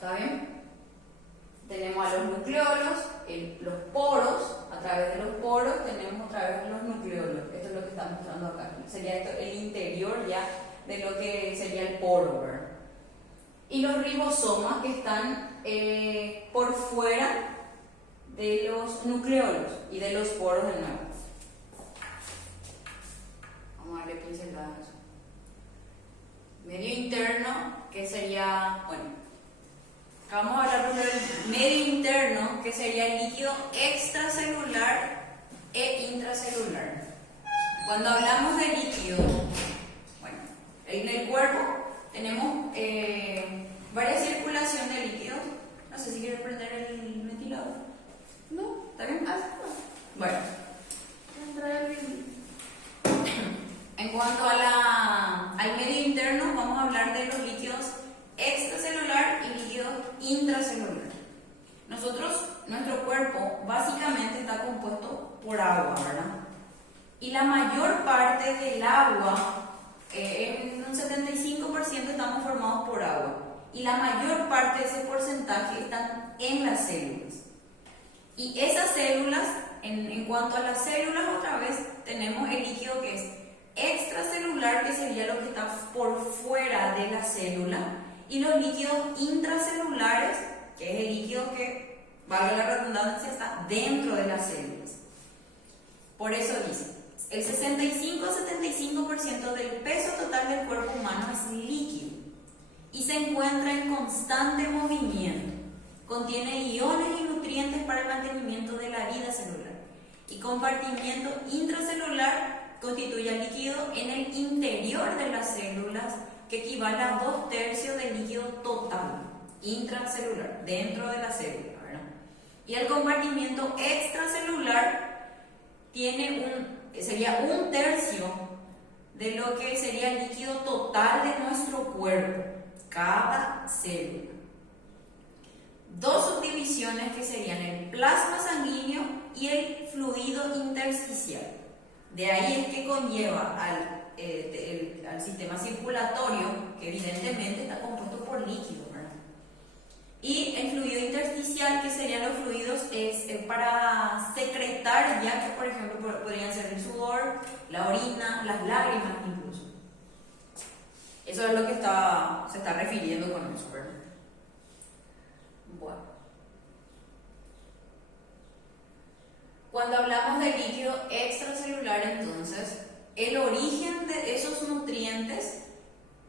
¿está bien? Tenemos a los nucleolos, los poros, a través de los poros tenemos a través de los nucleolos. Esto es lo que está mostrando acá. Sería esto el interior ya de lo que sería el poro, ¿verdad? Y los ribosomas que están por fuera de los nucleolos y de los poros de nuevo. Vamos a darle pinceladas. Medio interno, que sería, bueno, vamos a hablar primero del medio interno, que sería el líquido extracelular e intracelular. Cuando hablamos de líquido, bueno, en el cuerpo tenemos varias circulación de líquidos. No sé si quieren prender el ventilador. No, ¿Está bien? no. Bueno, Entrar el... en cuanto a al medio interno, vamos a hablar de los líquidos extracelular y líquidos intracelular. Nuestro cuerpo básicamente está compuesto por agua, ¿verdad? Y la mayor parte del agua, en un 75% estamos formados por agua. Y la mayor parte de ese porcentaje están en las células. Y esas células, en cuanto a las células, otra vez tenemos el líquido que es extracelular, que sería lo que está por fuera de la célula, y los líquidos intracelulares, que es el líquido que, valga la redundancia, está dentro de las células. Por eso dice, el 65-75% del peso total del cuerpo humano es líquido y se encuentra en constante movimiento. Contiene iones y nutrientes para el mantenimiento de la vida celular. Y compartimiento intracelular constituye el líquido en el interior de las células, que equivale a 2/3 del líquido total intracelular, dentro de la célula, ¿verdad? Y el compartimiento extracelular sería 1/3 de lo que sería el líquido total de nuestro cuerpo, cada célula. Dos subdivisiones que serían el plasma sanguíneo y el fluido intersticial. De ahí es que conlleva al sistema circulatorio, que evidentemente está compuesto por líquido, ¿verdad? Y el fluido intersticial, que serían los fluidos para secretar, ya que por ejemplo podrían ser el sudor, la orina, las lágrimas incluso. Eso es lo que se está refiriendo con eso, ¿verdad? Bueno. Cuando hablamos de líquido extracelular, entonces, el origen de esos nutrientes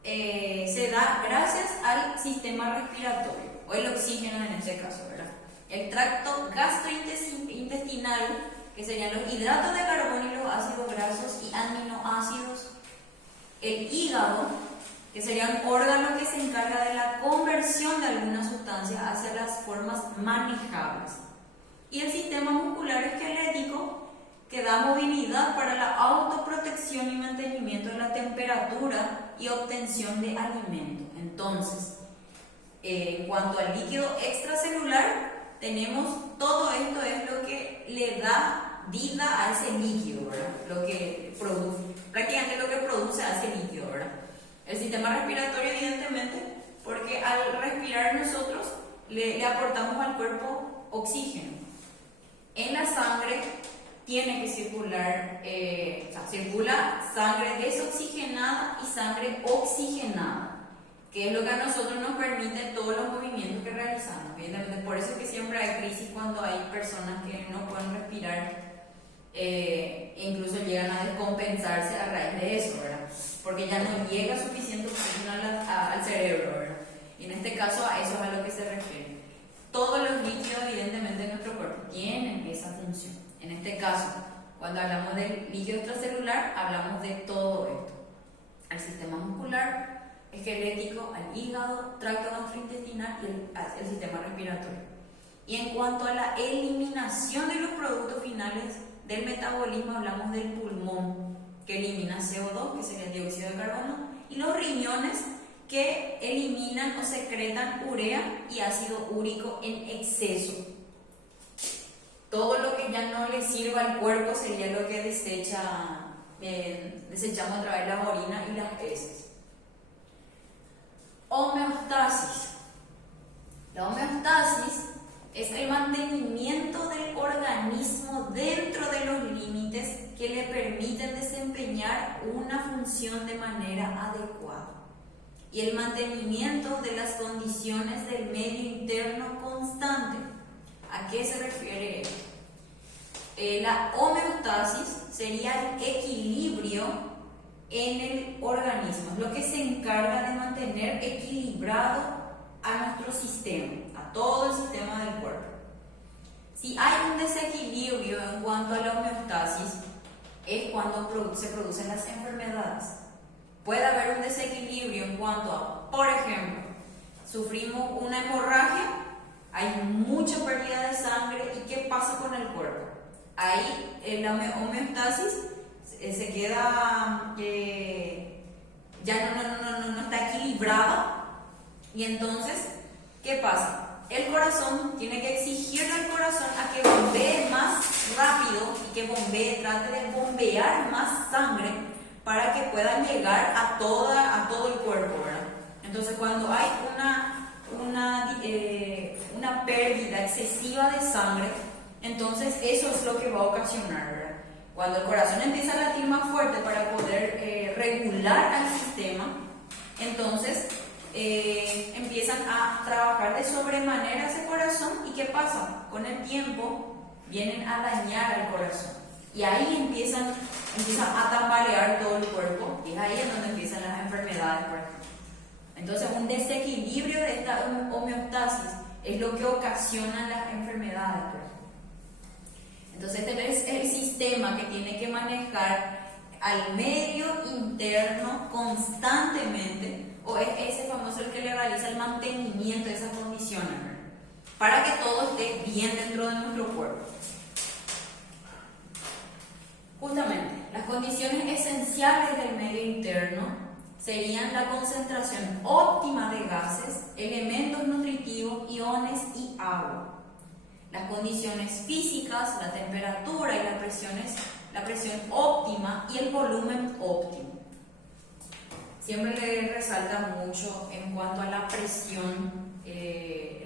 se da gracias al sistema respiratorio, o el oxígeno en este caso, ¿verdad? El tracto gastrointestinal, que serían los hidratos de carbono y los ácidos grasos y aminoácidos. El hígado, que sería un órgano que se encarga de la conversión de algunas sustancias hacia las formas manejables. Y el sistema muscular esquelético, que da movilidad para la autoprotección y mantenimiento de la temperatura y obtención de alimento. Entonces, en cuanto al líquido extracelular, tenemos todo esto es lo que le da vida a ese líquido, ¿verdad? Lo que produce, prácticamente lo que produce a ese líquido, ¿verdad? El sistema respiratorio, evidentemente, porque al respirar nosotros le aportamos al cuerpo oxígeno. En la sangre tiene que circular, circula sangre desoxigenada y sangre oxigenada, que es lo que a nosotros nos permite todos los movimientos que realizamos. Evidentemente, por eso es que siempre hay crisis cuando hay personas que no pueden respirar, incluso llegan a descompensarse a raíz de eso, ¿verdad? Porque ya no llega suficiente oxígeno al cerebro, ¿verdad? Y en este caso a eso es a lo que se refiere. Todos los líquidos, evidentemente, en nuestro cuerpo tienen esa función. En este caso, cuando hablamos del líquido extracelular, hablamos de todo esto: al sistema muscular, esquelético, al hígado, tracto gastrointestinal y el sistema respiratorio. Y en cuanto a la eliminación de los productos finales del metabolismo, hablamos del pulmón, que elimina CO2, que sería el dióxido de carbono, y los riñones, que eliminan o secretan urea y ácido úrico en exceso. Todo lo que ya no le sirva al cuerpo sería lo que desechamos a través de las orinas y las heces. Homeostasis. desempeñar una función de manera adecuada y el mantenimiento de las condiciones del medio interno constante. ¿A qué se refiere esto? La homeostasis sería el equilibrio en el organismo, es lo que se encarga de mantener equilibrado a nuestro sistema, a todo el sistema del cuerpo. Si hay un desequilibrio en cuanto a la homeostasis, es cuando se producen las enfermedades. Puede haber un desequilibrio en cuanto a, por ejemplo, sufrimos una hemorragia, hay mucha pérdida de sangre, ¿y qué pasa con el cuerpo? Ahí la homeostasis se queda, ya no está equilibrada, y entonces, ¿qué pasa? El corazón tiene que exigirle al corazón a que bombee más rápido y que trate de bombear más sangre para que pueda llegar a todo el cuerpo, ¿verdad? Entonces, cuando hay una pérdida excesiva de sangre, entonces eso es lo que va a ocasionar, ¿verdad? Cuando el corazón empieza a latir más fuerte para poder regular al sistema, entonces empiezan a trabajar de sobremanera ese corazón, y ¿qué pasa? Con el tiempo vienen a dañar al corazón y ahí empiezan a tambalear todo el cuerpo, y es ahí en donde empiezan las enfermedades, por ejemplo. Entonces, un desequilibrio de esta homeostasis es lo que ocasiona las enfermedades, por ejemplo. Entonces, este es el sistema que tiene que manejar al medio interno constantemente, o es ese famoso el que le realiza el mantenimiento de esas condiciones, ¿verdad? Para que todo esté bien dentro de nuestro cuerpo. Justamente, las condiciones esenciales del medio interno serían la concentración óptima de gases, elementos nutritivos, iones y agua. Las condiciones físicas, la temperatura y la presión óptima y el volumen óptimo. Siempre le resalta mucho en cuanto a la presión,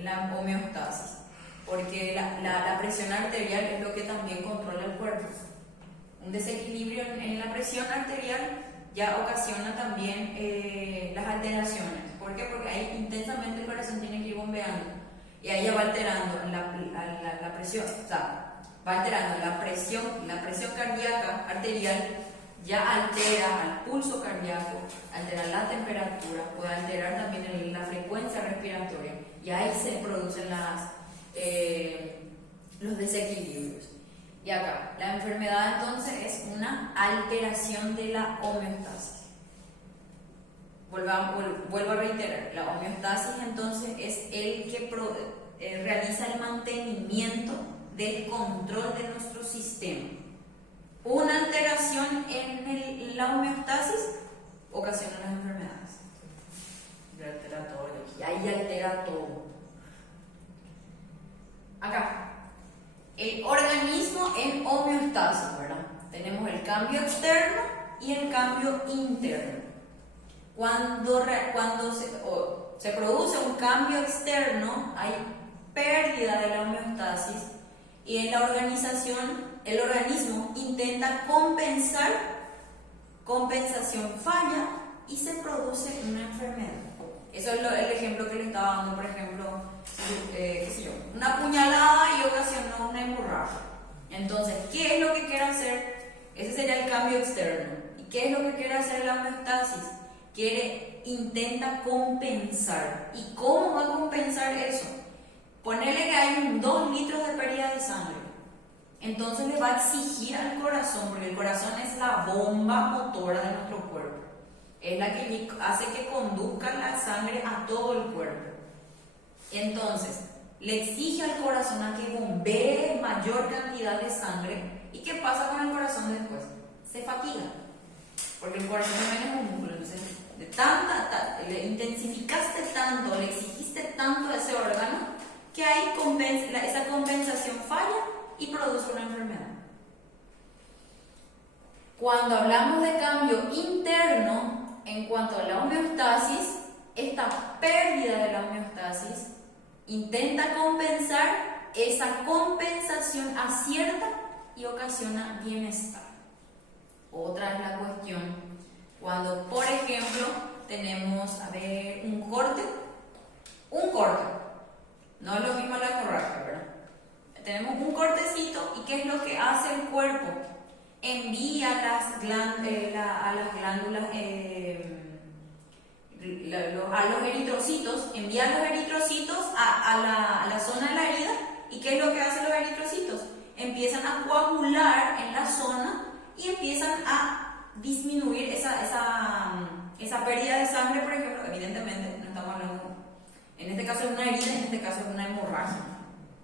la homeostasis, porque la presión arterial es lo que también controla el cuerpo. Un desequilibrio en la presión arterial ya ocasiona también las alteraciones. ¿Por qué? Porque ahí intensamente el corazón tiene que ir bombeando, y ahí ya va alterando la presión, o sea, va alterando la presión cardíaca arterial, ya altera al pulso cardíaco, altera la temperatura, puede alterar también la frecuencia respiratoria, y ahí se producen los desequilibrios. Y acá, la enfermedad entonces es una alteración de la homeostasis. Vuelvo a reiterar, la homeostasis entonces es el que realiza el mantenimiento del control de nuestro sistema. Una alteración en la homeostasis ocasiona las enfermedades. Y altera todo, y ahí altera todo. Acá, el organismo en homeostasis, ¿verdad? Tenemos el cambio externo y el cambio interno. Cuando se produce un cambio externo, hay pérdida de la homeostasis, y en la organización el organismo intenta compensar, compensación falla y se produce una enfermedad. Eso es el ejemplo que le estaba dando, por ejemplo, una puñalada y ocasionó una hemorragia. Entonces, ¿qué es lo que quiere hacer? Ese sería el cambio externo. ¿Y qué es lo que quiere hacer la homeostasis? Intenta compensar. ¿Y cómo va a compensar eso? Ponerle que hay 2 litros de pérdida de sangre. Entonces le va a exigir al corazón, porque el corazón es la bomba motora de nuestro cuerpo. Es la que hace que conduzca la sangre a todo el cuerpo. Entonces, le exige al corazón a que bombee mayor cantidad de sangre. ¿Y qué pasa con el corazón después? Se fatiga. Porque el corazón también es un músculo. Entonces, le intensificaste tanto, le exigiste tanto a ese órgano, que ahí esa compensación falla y produce una enfermedad. Cuando hablamos de cambio interno, en cuanto a la homeostasis, esta pérdida de la homeostasis intenta compensar, esa compensación acierta y ocasiona bienestar. otra es la cuestión cuando, por ejemplo, tenemos, a ver, un corte, no es lo mismo la hemorragia, ¿verdad? Tenemos un cortecito y ¿qué es lo que hace el cuerpo? Envía a las glándulas, a los eritrocitos, envía los eritrocitos a la zona de la herida. ¿Y qué es lo que hacen los eritrocitos? Empiezan a coagular en la zona y empiezan a disminuir esa pérdida de sangre, por ejemplo. Evidentemente, no estamos hablando, en este caso es una herida, en este caso es una hemorragia.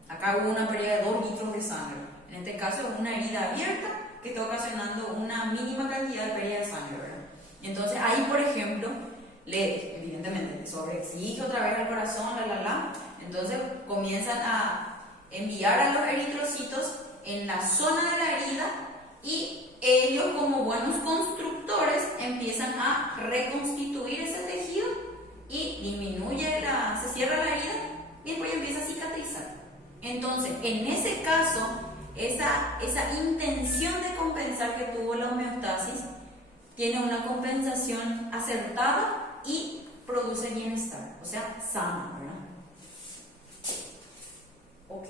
Acá hubo una pérdida de 2 litros de sangre. En este caso es una herida abierta que está ocasionando una mínima cantidad de pérdida de sangre, ¿verdad? Entonces ahí, por ejemplo, evidentemente le sobreexige otra vez al corazón, entonces comienzan a enviar a los eritrocitos en la zona de la herida y ellos, como buenos constructores, empiezan a reconstituir ese tejido y se cierra la herida y después empieza a cicatrizar. Entonces, en ese caso, esa intención de compensar que tuvo la homeostasis tiene una compensación acertada y produce bienestar, o sea, sano, ¿verdad? Ok.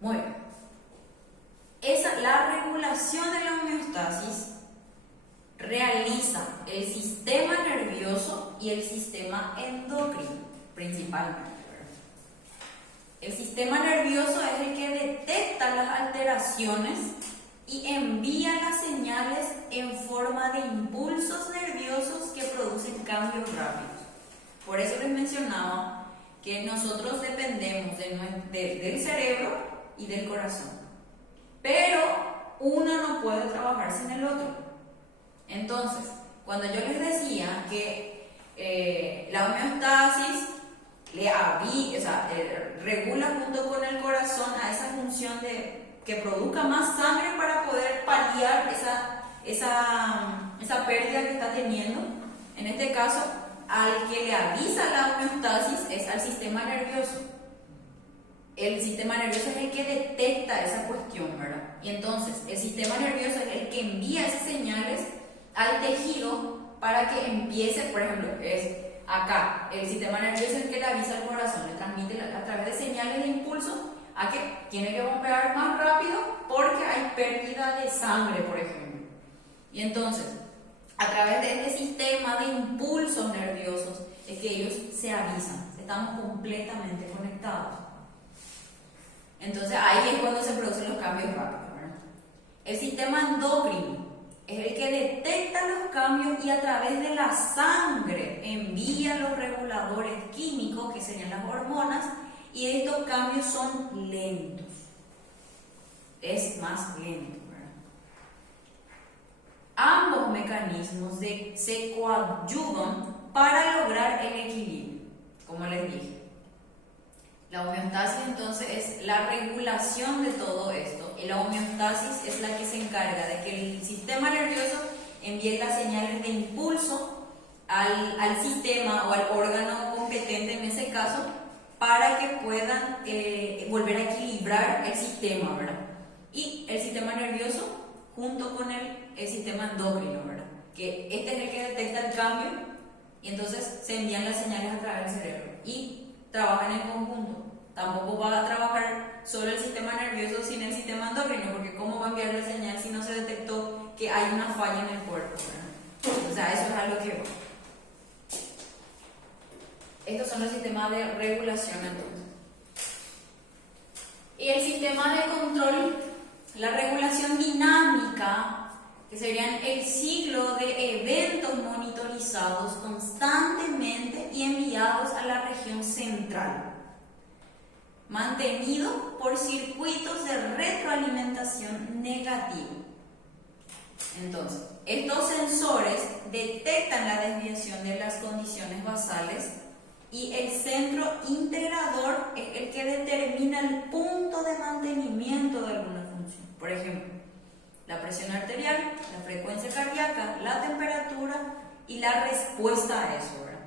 Muy bien. La regulación de la homeostasis realiza el sistema nervioso y el sistema endocrino, principalmente, ¿verdad? El sistema nervioso es el que detecta las alteraciones y envía las señales en forma de impulsos nerviosos que producen cambios rápidos. Por eso les mencionaba que nosotros dependemos del cerebro y del corazón. Pero uno no puede trabajar sin el otro. Entonces, cuando yo les decía que la homeostasis regula junto con el corazón a esa función de que produzca más sangre para poder paliar esa pérdida que está teniendo, en este caso, al que le avisa la homeostasis es al sistema nervioso. El sistema nervioso es el que detecta esa cuestión, ¿verdad? Y entonces, el sistema nervioso es el que envía esas señales al tejido para que empiece, por ejemplo, acá, el sistema nervioso es el que le avisa al corazón, le transmite a través de señales de impulso a que tiene que bombear más rápido porque hay pérdida de sangre, por ejemplo. Y entonces, a través de este sistema de impulsos nerviosos es que ellos se avisan, estamos completamente conectados. Entonces ahí es cuando se producen los cambios rápidos, ¿verdad? El sistema endocrino es el que detecta los cambios y a través de la sangre envía los reguladores químicos, que serían las hormonas, y estos cambios son lentos. Es más lento, ¿verdad? Ambos mecanismos se coadyuvan para lograr el equilibrio, como les dije. La homeostasis entonces es la regulación de todo esto y la homeostasis es la que se encarga de que el sistema nervioso envíe las señales de impulso al sistema o al órgano competente en ese caso para que puedan volver a equilibrar el sistema, ¿verdad? Y el sistema nervioso junto con el sistema endocrino, ¿verdad? Que este es el que detecta el cambio y entonces se envían las señales a través del cerebro y trabajan en conjunto. Tampoco va a trabajar solo el sistema nervioso sin el sistema endocrino, porque ¿cómo va a enviar la señal si no se detectó que hay una falla en el cuerpo, ¿verdad? O sea, eso es algo que va. Estos son los sistemas de regulación entonces. Y el sistema de control, la regulación dinámica, que serían el ciclo de eventos monitorizados constantemente y enviados a la región central, mantenido por circuitos de retroalimentación negativa. Entonces, estos sensores detectan la desviación de las condiciones basales y el centro integrador es el que determina el punto de mantenimiento de alguna función. Por ejemplo, la presión arterial, la frecuencia cardíaca, la temperatura y la respuesta a eso, ¿verdad?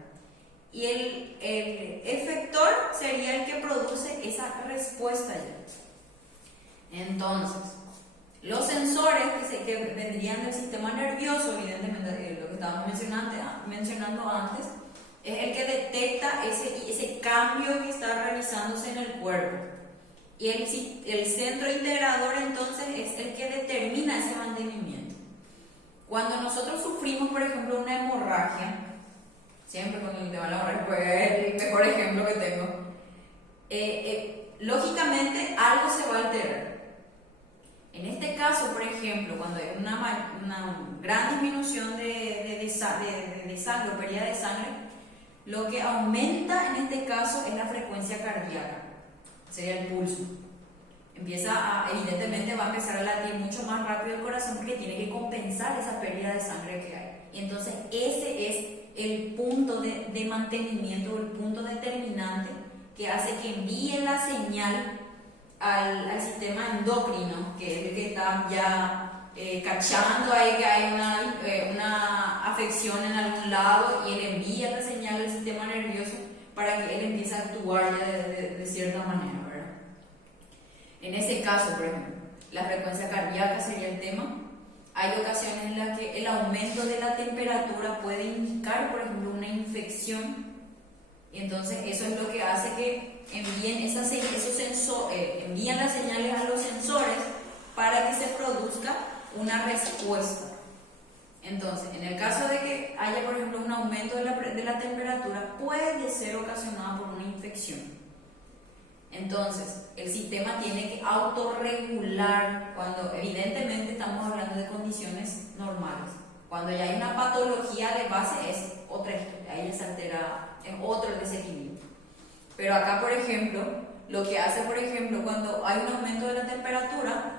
Y el efector sería el que produce esa respuesta ya. Entonces, Los sensores que vendrían del sistema nervioso, evidentemente, lo que estábamos mencionando antes, es el que detecta ese cambio que está realizándose en el cuerpo. Y el centro integrador entonces es el que determina ese mantenimiento. Cuando nosotros sufrimos, por ejemplo, una hemorragia, siempre con el tema de la hemorragia, pues es el mejor ejemplo que tengo, lógicamente algo se va a alterar. En este caso, por ejemplo, cuando hay una gran disminución de sangre o pérdida de sangre, lo que aumenta en este caso es la frecuencia cardíaca, sería el pulso. Evidentemente va a empezar a latir mucho más rápido el corazón porque tiene que compensar esa pérdida de sangre que hay. Y entonces ese es el punto de mantenimiento, el punto determinante que hace que envíe la señal al sistema endocrino, que es el que está ya cachando ahí que hay una afección en algún lado, y él envía la señal al sistema nervioso para que él empiece a actuar ya de cierta manera, ¿verdad? En ese caso, por ejemplo, la frecuencia cardíaca sería el tema. Hay ocasiones en las que el aumento de la temperatura puede indicar, por ejemplo, una infección, y entonces eso es lo que hace que envían envían las señales a los sensores para que se produzca una respuesta. Entonces, en el caso de que haya, por ejemplo, un aumento de la temperatura, puede ser ocasionado por una infección. Entonces, el sistema tiene que autorregular cuando evidentemente estamos hablando de condiciones normales. Cuando ya hay una patología de base es otra historia, ahí ya se altera, es otro el desequilibrio. Pero acá, por ejemplo, lo que hace, por ejemplo, cuando hay un aumento de la temperatura,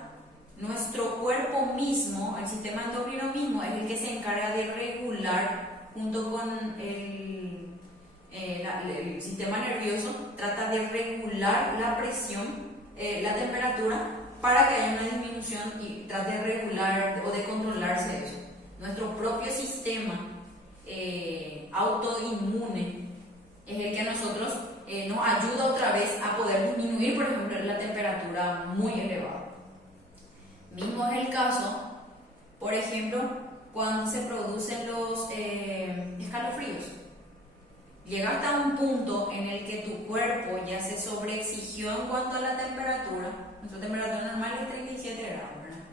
nuestro cuerpo mismo, el sistema endocrino mismo, es el que se encarga de regular junto con el sistema nervioso, trata de regular la presión, la temperatura, para que haya una disminución y trate de regular o de controlarse eso. Nuestro propio sistema autoinmune es el que a nosotros nos ayuda otra vez a poder disminuir, por ejemplo, la temperatura muy elevada. Mismo es el caso, por ejemplo, cuando se producen los escalofríos. Llega hasta un punto en el que tu cuerpo ya se sobreexigió en cuanto a la temperatura. Nuestra temperatura normal es 37 grados, ¿verdad?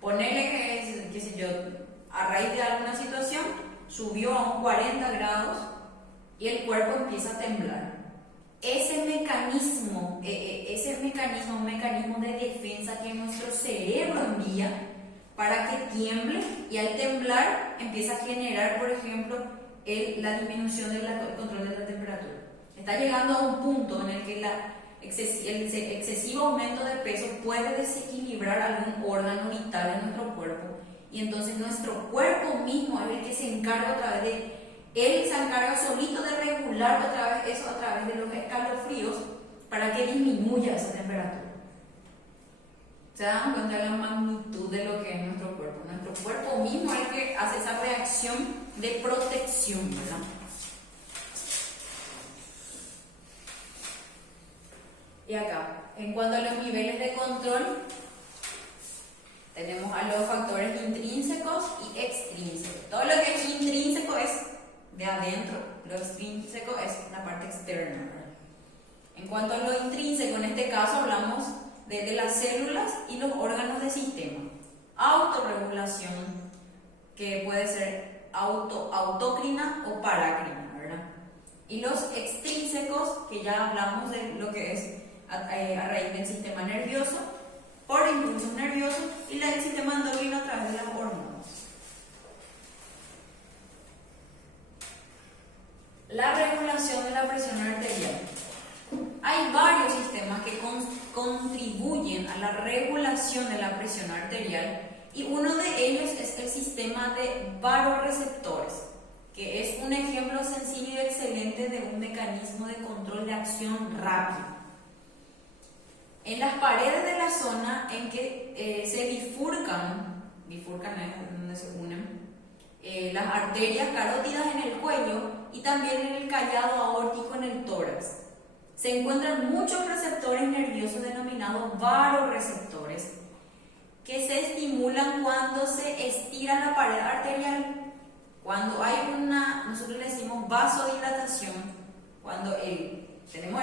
Ponele que, qué sé yo, a raíz de alguna situación subió a un 40 grados y el cuerpo empieza a temblar. Ese mecanismo, un mecanismo de defensa que nuestro cerebro envía para que tiemble, y al temblar empieza a generar, por ejemplo, la disminución del control de la temperatura. Está llegando a un punto en el que el excesivo aumento de peso puede desequilibrar algún órgano vital de nuestro cuerpo, y entonces nuestro cuerpo mismo es el que se encarga otra vez él se encarga solito de regular otra vez eso a través de los escalofríos para que disminuya esa temperatura. ¿Se dan cuenta de la magnitud de lo que es nuestro cuerpo? Nuestro cuerpo mismo es el que hace esa reacción de protección, ¿verdad? Y acá, en cuanto a los niveles de control, tenemos a los factores intrínsecos y extrínsecos. Todo lo que es intrínseco es de adentro, lo extrínseco es la parte externa, ¿verdad? En cuanto a lo intrínseco, en este caso hablamos de las células y los órganos del sistema. Autorregulación, que puede ser autócrina o parácrina, ¿verdad? Y los extrínsecos, que ya hablamos de lo que es a raíz del sistema nervioso, por impulsos nerviosos, y el sistema endocrino a través de las hormonas. La regulación de la presión arterial. Hay varios sistemas que contribuyen a la regulación de la presión arterial, y uno de ellos es el sistema de vasoreceptores, que es un ejemplo sencillo y excelente de un mecanismo de control de acción rápido. En las paredes de la zona en que se bifurcan es donde se unen las arterias carótidas en el cuello y también en el callado aórtico en el tórax, se encuentran muchos receptores nerviosos denominados vasoreceptores. que se estimulan cuando se estira la pared arterial. Cuando hay nosotros le decimos vasodilatación, cuando tenemos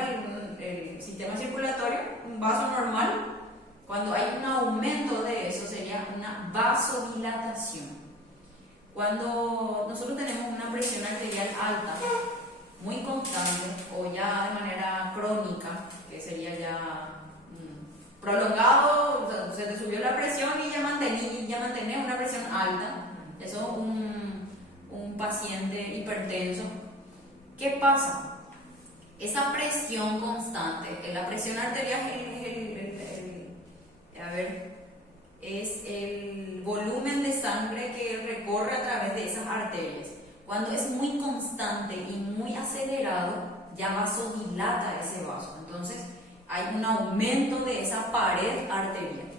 el sistema circulatorio, un vaso normal, cuando hay un aumento de eso sería una vasodilatación. Cuando nosotros tenemos una presión arterial alta, muy constante, o ya de manera crónica, que sería ya prolongado, o sea, se te subió la presión y ya mantenés una presión alta, eso es un paciente hipertenso. ¿Qué pasa? Esa presión constante, la presión arterial es el volumen de sangre que recorre a través de esas arterias. Cuando es muy constante y muy acelerado, ya vasodilata ese vaso. Entonces, hay un aumento de esa pared arterial.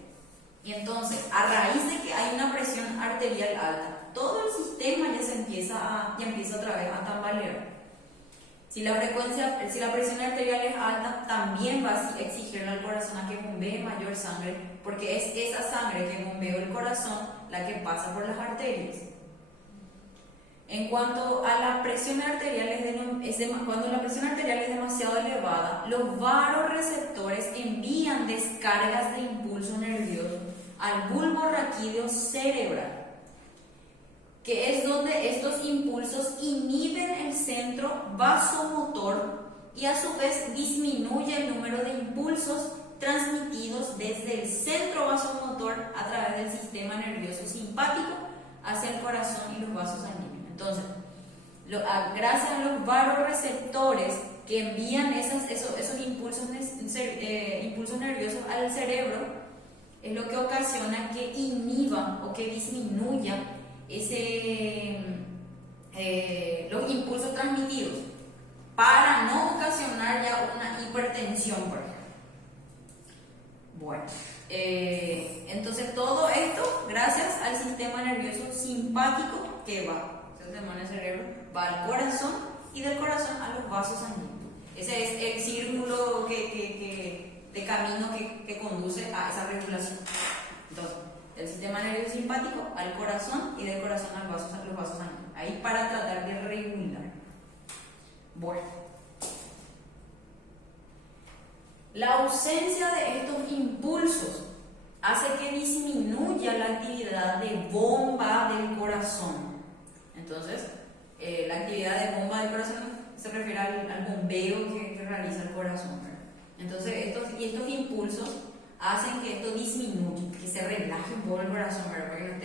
Y entonces, a raíz de que hay una presión arterial alta, todo el sistema ya empieza otra vez a tambalear. Si la presión arterial es alta, también va a exigirle al corazón a que bombee mayor sangre, porque es esa sangre que bombea el corazón la que pasa por las arterias. En cuanto a la presión arterial, cuando la presión arterial es demasiado elevada, los vasoreceptores envían descargas de impulso nervioso al bulbo raquídeo cerebral, que es donde estos impulsos inhiben el centro vasomotor y a su vez disminuye el número de impulsos transmitidos desde el centro vasomotor a través del sistema nervioso simpático hacia el corazón y los vasos sanguíneos. Entonces, gracias a los vasoreceptores que envían esos impulsos nerviosos al cerebro, es lo que ocasiona que inhiba o que disminuya los impulsos transmitidos, para no ocasionar ya una hipertensión, por ejemplo. Bueno, entonces todo esto gracias al sistema nervioso simpático que va en el cerebro, va al corazón y del corazón a los vasos sanguíneos. Ese es el círculo de camino que conduce a esa regulación. Entonces, del sistema nervioso simpático al corazón y del corazón a los vasos sanguíneos. Ahí para tratar de regular. Bueno, la ausencia de estos impulsos hace que disminuya la actividad de bomba del corazón. Entonces, la actividad de bomba del corazón se refiere al bombeo que realiza el corazón, ¿verdad? Entonces, estos impulsos hacen que esto disminuya, que se relaje un poco el corazón, ¿verdad? Porque no esté